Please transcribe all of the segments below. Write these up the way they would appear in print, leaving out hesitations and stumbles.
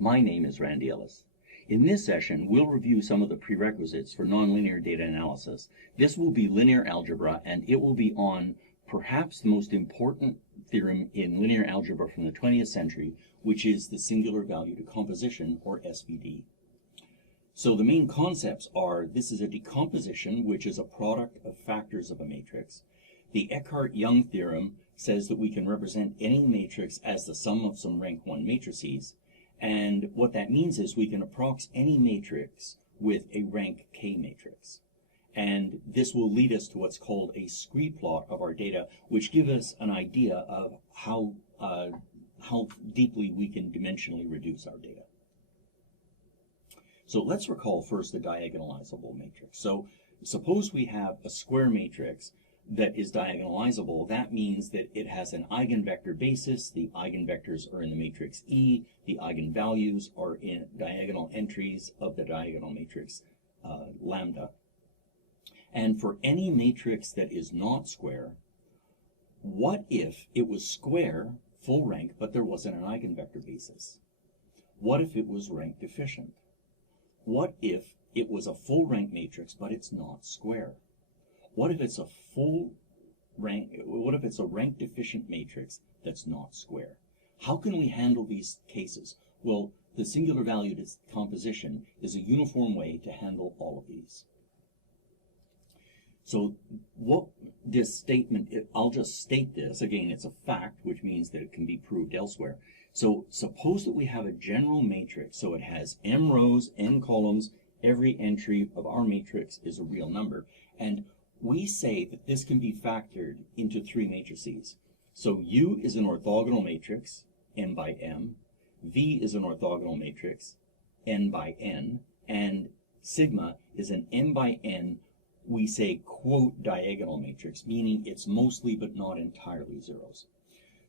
My name is Randy Ellis. In this session, we'll review some of the prerequisites for nonlinear data analysis. This will be linear algebra, and it will be on perhaps the most important theorem in linear algebra from the 20th century, which is the singular value decomposition, or SVD. So the main concepts are, this is a decomposition, which is a product of factors of a matrix. The Eckhart-Young theorem says that we can represent any matrix as the sum of some rank 1 matrices. And what that means is we can approx any matrix with a rank k matrix. And this will lead us to what's called a Scree plot of our data, which gives us an idea of how deeply we can dimensionally reduce our data. So let's recall first the diagonalizable matrix. So suppose we have a square matrix that is diagonalizable. That means that it has an eigenvector basis. The eigenvectors are in the matrix E. The eigenvalues are in diagonal entries of the diagonal matrix lambda. And for any matrix that is not square, what if it was square, full rank, but there wasn't an eigenvector basis? What if it was rank deficient? What if it was a full rank matrix, but it's not square? What if it's a rank deficient matrix that's not square? How can we handle these cases? Well, the singular value decomposition is a uniform way to handle all of these. So what this statement, I'll just state this. Again, it's a fact, which means that it can be proved elsewhere. So suppose that we have a general matrix. So it has m rows, n columns. Every entry of our matrix is a real number. And we say that this can be factored into three matrices. So U is an orthogonal matrix, n by m. V is an orthogonal matrix, n by n. And sigma is an m by n, we say, quote, diagonal matrix, meaning it's mostly but not entirely zeros.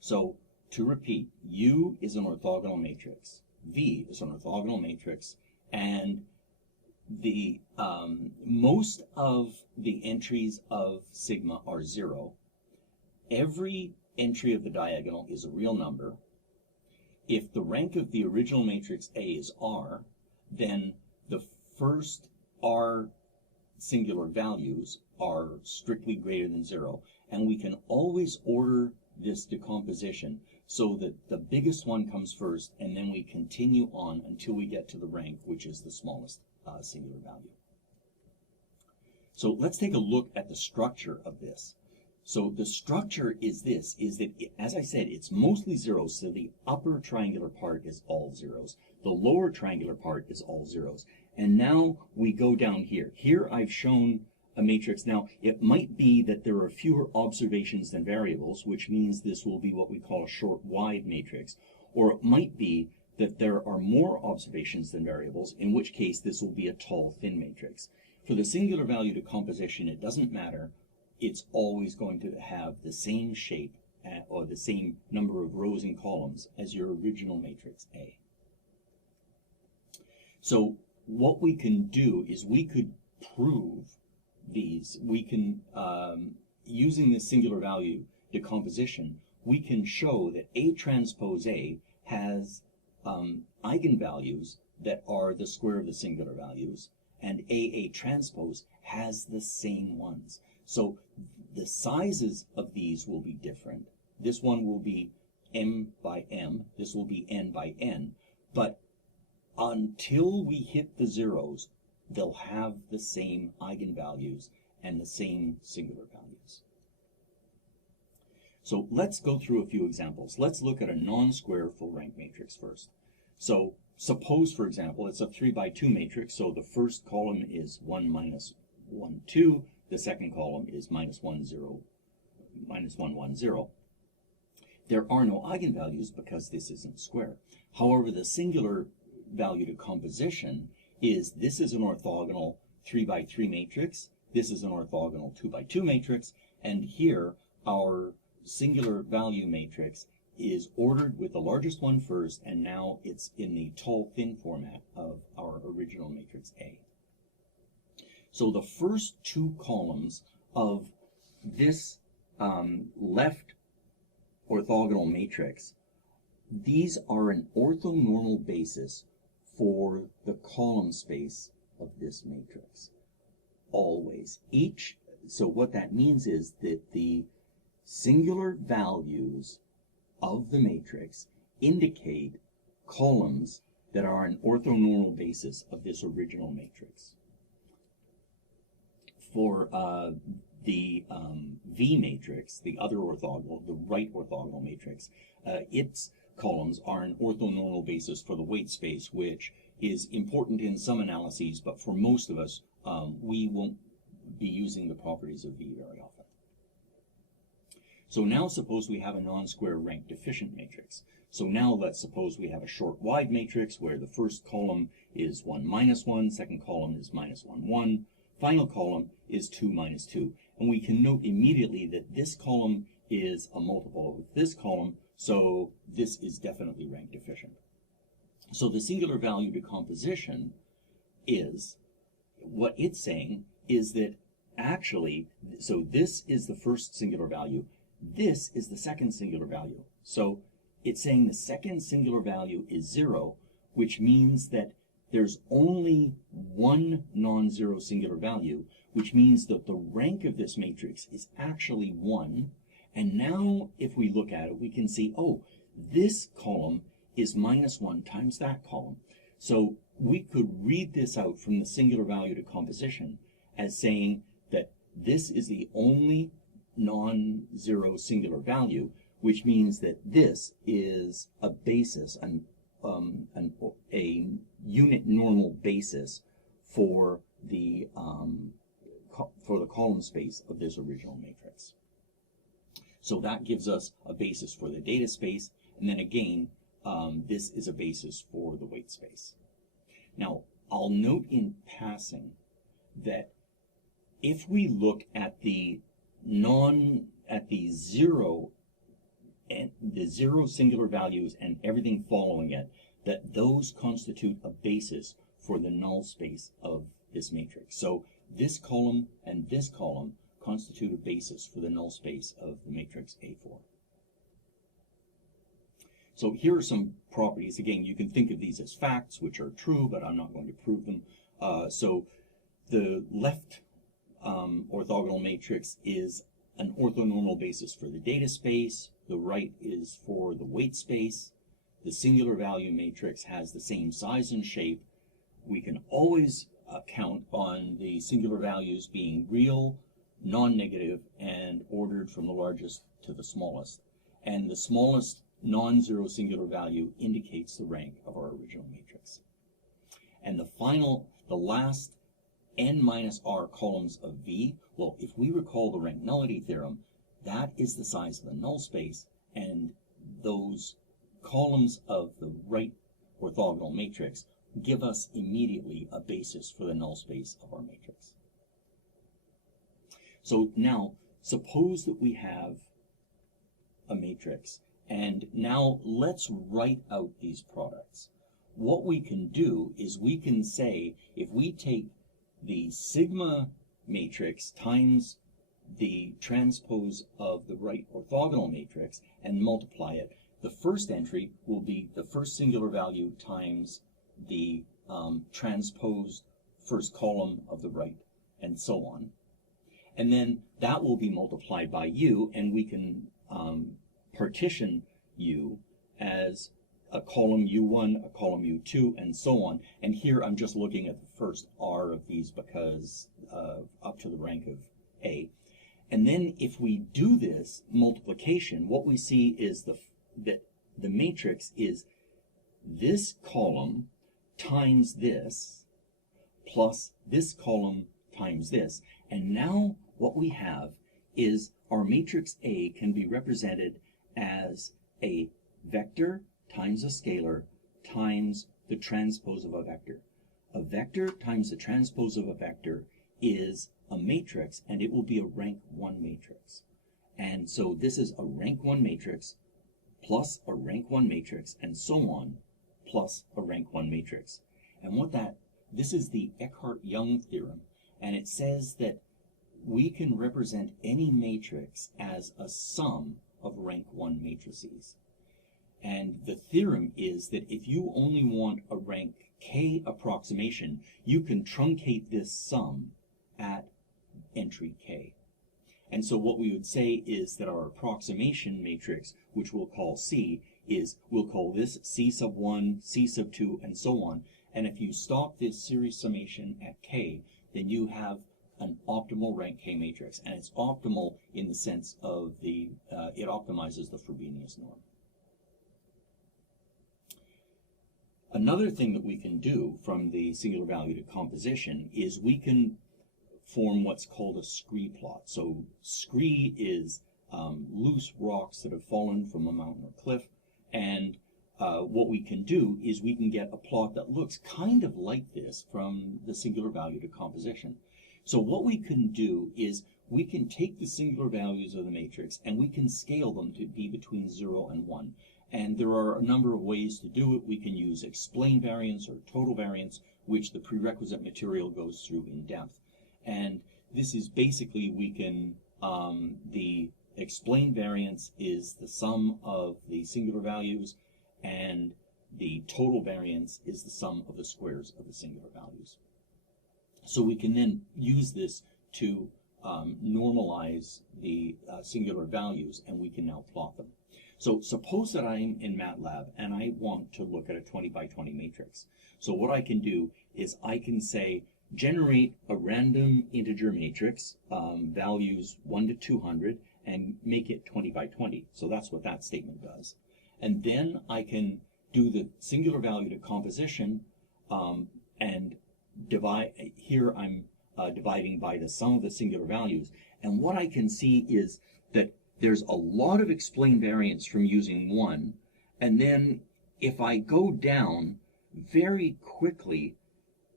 So to repeat, U is an orthogonal matrix, V is an orthogonal matrix, and the most of the entries of sigma are 0. Every entry of the diagonal is a real number. If the rank of the original matrix A is R, then the first R singular values are strictly greater than 0, and we can always order this decomposition so that the biggest one comes first, and then we continue on until we get to the rank, which is the smallest singular value. So let's take a look at the structure of this. So the structure is this, is that, as I said, it's mostly zeros, so the upper triangular part is all zeros. The lower triangular part is all zeros. And now we go down here. Here I've shown a matrix. Now, it might be that there are fewer observations than variables, which means this will be what we call a short-wide matrix. Or it might be that there are more observations than variables, in which case this will be a tall, thin matrix. For the singular value decomposition, it doesn't matter. It's always going to have the same shape or the same number of rows and columns as your original matrix A. So what we can do is we could prove these. We can, using this singular value decomposition, we can show that A transpose A has eigenvalues that are the square of the singular values, and AA transpose has the same ones. So the sizes of these will be different. This one will be m by m, this will be n by n, but until we hit the zeros, they'll have the same eigenvalues and the same singular values. So let's go through a few examples. Let's look at a non-square full rank matrix first. So suppose, for example, it's a 3 by 2 matrix, so the first column is 1, minus 1, 2. The second column is minus 1, 0, minus 1, 1, 0. There are no eigenvalues because this isn't square. However, the singular value decomposition is, this is an orthogonal 3 by 3 matrix, this is an orthogonal 2 by 2 matrix, and here our singular value matrix is ordered with the largest one first, and now it's in the tall, thin format of our original matrix A. So the first two columns of this left orthogonal matrix these are an orthonormal basis for the column space of this matrix. Always. So what that means is that the singular values of the matrix indicate columns that are an orthonormal basis of this original matrix. For the V matrix, the other orthogonal, the right orthogonal matrix, its columns are an orthonormal basis for the weight space, which is important in some analyses, but for most of us, we won't be using the properties of V very often. So now suppose we have a non-square rank-deficient matrix. So now let's suppose we have a short-wide matrix where the first column is 1 minus 1, second column is minus 1, 1, final column is 2 minus 2. And we can note immediately that this column is a multiple of this column, so this is definitely rank-deficient. So the singular value decomposition is, what it's saying is that actually, so this is the first singular value, this is the second singular value. So it's saying the second singular value is 0, which means that there's only one non-zero singular value, which means that the rank of this matrix is actually 1. And now if we look at it, we can see, oh, this column is minus 1 times that column. So we could read this out from the singular value decomposition as saying that this is the only non-zero singular value, which means that this is a basis, a unit normal basis for the column space of this original matrix. So that gives us a basis for the data space, and then again, this is a basis for the weight space. Now, I'll note in passing that if we look at the zero and the zero singular values and everything following it, that those constitute a basis for the null space of this matrix. So this column and this column constitute a basis for the null space of the matrix A4. So here are some properties. Again, you can think of these as facts, which are true, but I'm not going to prove them. So the left orthogonal matrix is an orthonormal basis for the data space. The right is for the weight space. The singular value matrix has the same size and shape. We can always count on the singular values being real, non-negative, and ordered from the largest to the smallest. And the smallest non-zero singular value indicates the rank of our original matrix. And the last n minus r columns of V, well, if we recall the rank nullity theorem, that is the size of the null space, and those columns of the right orthogonal matrix give us immediately a basis for the null space of our matrix. So now, suppose that we have a matrix, and now let's write out these products. What we can do is we can say, if we take the sigma matrix times the transpose of the right orthogonal matrix and multiply it, the first entry will be the first singular value times the transposed first column of the right, and so on. And then that will be multiplied by u, and we can partition u as a column u1, a column u2, and so on. And here I'm just looking at the first r of these because up to the rank of a. And then if we do this multiplication, what we see is that the matrix is this column times this plus this column times this. And now what we have is our matrix A can be represented as a vector times a scalar times the transpose of a vector. A vector times the transpose of a vector is a matrix, and it will be a rank 1 matrix. And so this is a rank 1 matrix plus a rank 1 matrix, and so on, plus a rank 1 matrix. And this is the Eckhart-Young theorem, and it says that we can represent any matrix as a sum of rank 1 matrices. And the theorem is that if you only want a rank k approximation, you can truncate this sum at entry k. And so what we would say is that our approximation matrix, which we'll call C, we'll call this C sub 1, C sub 2, and so on. And if you stop this series summation at k, then you have an optimal rank k matrix. And it's optimal in the sense of it optimizes the Frobenius norm. Another thing that we can do from the singular value decomposition is we can form what's called a Scree plot. So Scree is loose rocks that have fallen from a mountain or cliff, and what we can do is we can get a plot that looks kind of like this from the singular value decomposition. So what we can do is we can take the singular values of the matrix and we can scale them to be between 0 and 1. And there are a number of ways to do it. We can use explain variance or total variance, which the prerequisite material goes through in depth. And this is basically, we can, the explain variance is the sum of the singular values, and the total variance is the sum of the squares of the singular values. So we can then use this to normalize the singular values, and we can now plot them. So suppose that I'm in MATLAB and I want to look at a 20 by 20 matrix. So what I can do is I can say, generate a random integer matrix, values 1 to 200, and make it 20 by 20. So that's what that statement does. And then I can do the singular value decomposition and divide. Here I'm dividing by the sum of the singular values. And what I can see is that there's a lot of explain variance from using 1. And then if I go down very quickly,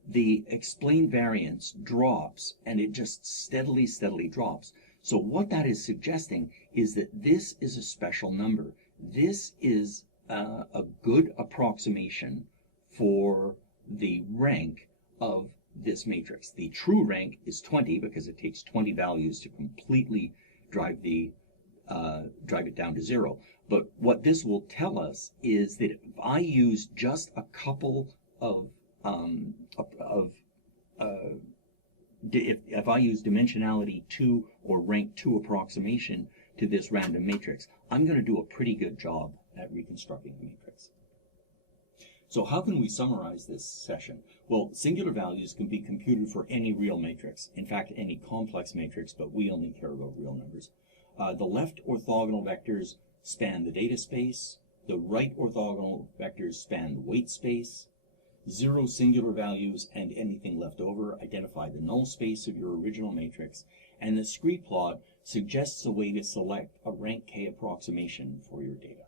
the explain variance drops, and it just steadily drops. So what that is suggesting is that this is a special number. This is a good approximation for the rank of this matrix. The true rank is 20 because it takes 20 values to completely drive it down to 0. But what this will tell us is that if I use just a couple of if I use dimensionality 2 or rank 2 approximation to this random matrix, I'm going to do a pretty good job at reconstructing the matrix. So how can we summarize this session? Well, singular values can be computed for any real matrix. In fact, any complex matrix, but we only care about real numbers. The left orthogonal vectors span the data space. The right orthogonal vectors span the weight space. 0 singular values and anything left over identify the null space of your original matrix. And the Scree plot suggests a way to select a rank k approximation for your data.